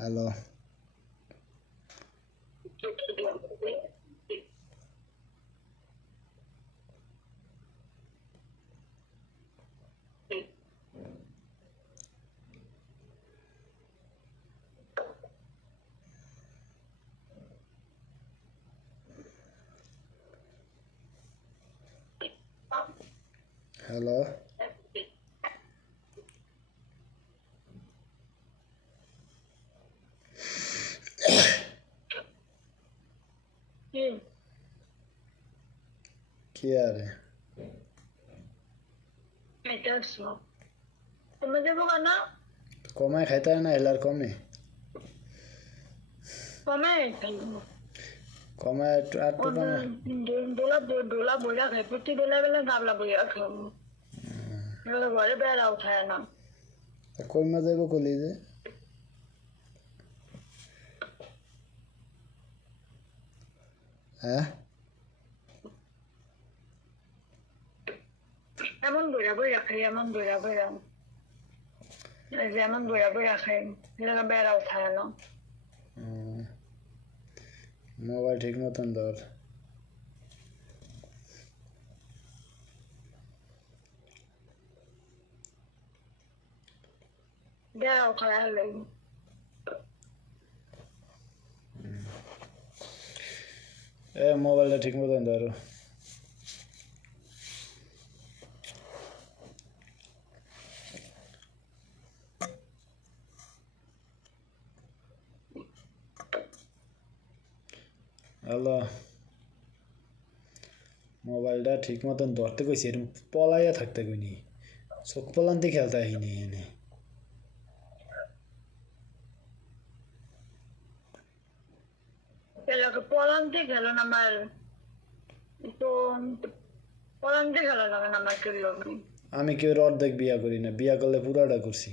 Hello hello কি আরে কমায় খাইতে হয় না এলার কমে কমায় একটু কমায় ডোলা বইয়া খাই প্রতি বেলা বেলা গাবলা বইয়া খাম ঘরে বেড়া উঠায় না কইমা যাইব কলি যে হ্যাঁ এমন বইয়া বইয়া খাই এমন বইয়া বইয়া যেমন বইয়া বইয়া খাই বেড়া উঠায় না মোবাইল ঠিক মতন ধর বেড়া উঠায় হলে মোবাইলটা ঠিক মতন ধরো হ্যালো মোবাইলটা ঠিক মতন ধরতে কইছি এরকম পলাইয়া থাকতে কইনি চোখ পলান্তি খেলতে আহিনি এনে পলান্তি গেল না আমার তো পলান্তি গেল না আমার কেউ আমি কেউ অর্ধেক বিয়া করি না বিয়া করলে পুরাটা করছি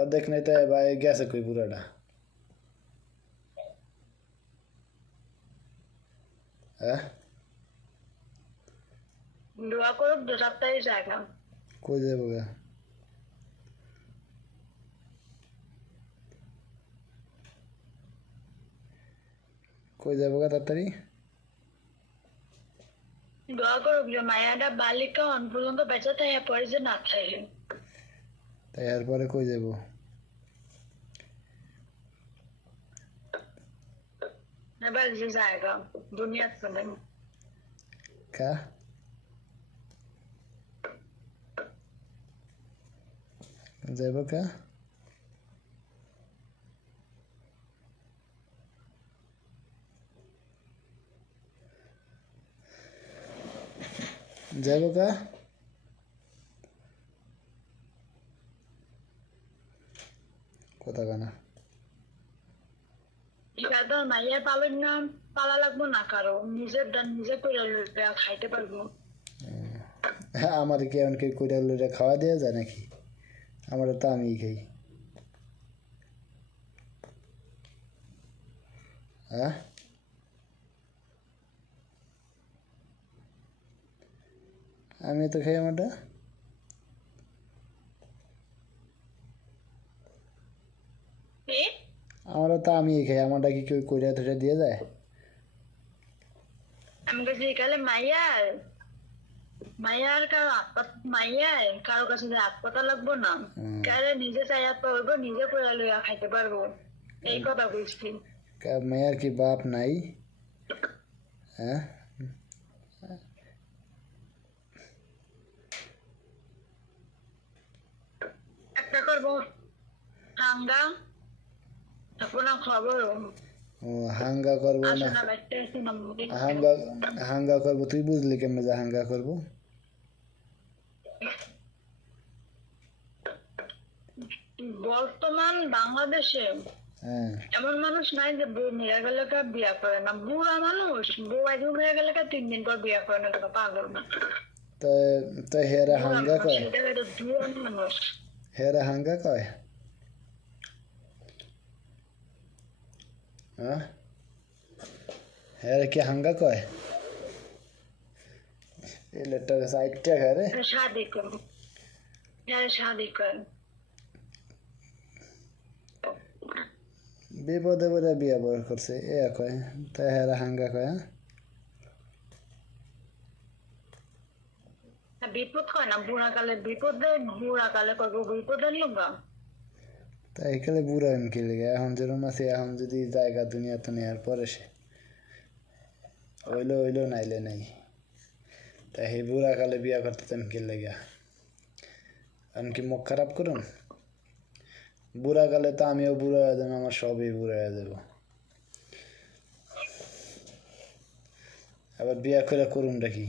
অর্ধেক নাই তো ভাই গেছে কই পুরাটা হ্যাঁ দোয়া করুক 2 সপ্তাহে জায়গা কই যাবো গা কই যাবো গা তাড়াতাড়ি দোয়া করুক যে মায়াটা বালিকা অন পর্যন্ত বেঁচে থাকে পরে যে না থাকে তাই এরপরে কই যাবো এবার যে জায়গা দুনিয়া চলে কা যাবো কা যাবো কা কথা কানা মাইয়া পাবেন না পালা লাগবো না কারো নিজের দান নিজে করে খাইতে পারবো আমার কি এমন কেউ কইরা লইরা খাওয়া দেওয়া যায় নাকি আমার তো আমিই খাই হ্যাঁ আমি তো খাই আমারটা আমারও তো আমিই খাই আমারটা কি কেউ কইরা ধরে দিয়ে যায় আমি কাছে কালে মাইয়ার কারো কাছে হাত পাতা লাগবো না কারে নিজে চাই হাত পাবো নিজে করে লইয়া খাইতে পারবো এই কথা বলছি মেয়ের কি বাপ নাই হ্যাঁ একটা করবো হাঙ্গা আপনার খবর ও হাঙ্গা করবো না হাঙ্গা করবো তুই বুঝলি কেমনে যে হাঙ্গা করবো বর্তমান বাংলাদেশে এমন মানুষ নাই যে বউ মেরা গেলে বিয়া করে না বুড়া মানুষ বউ একদিন মেরা গেলে 3 দিন পর বিয়া করে না পাগল না তো হেরা হাঙ্গা কয় হেরা হাঙ্গা কয় হ্যাঁ হেরা কি হাঙ্গা কয় এই লেটটা সাইডটা ঘরে शादी करो यार शादी कर বিপদে পড়ে বিয়া বড় করছে এ কয় তাই হেরা হাঙ্গা কয় হ্যাঁ? বিপদ কয় না বুড়া কালে বিপদে বুড়া কালে কয় বিপদের লোকা তাই কালে বুড়া এম কি লেগে এখন যেরকম আছে এখন যদি জায়গা দুনিয়া তো নেওয়ার পরে সে ওইলো নাইলে নাই তাই সেই বুড়া কালে বিয়া করতে তেম কি লেগে এখন কি মুখ খারাপ করুন বুড়া কালে তো আমিও বুড়া হয়ে যাবো আমার সবই বুড়া হয়ে যাবো আবার বিয়া করে করুন দেখি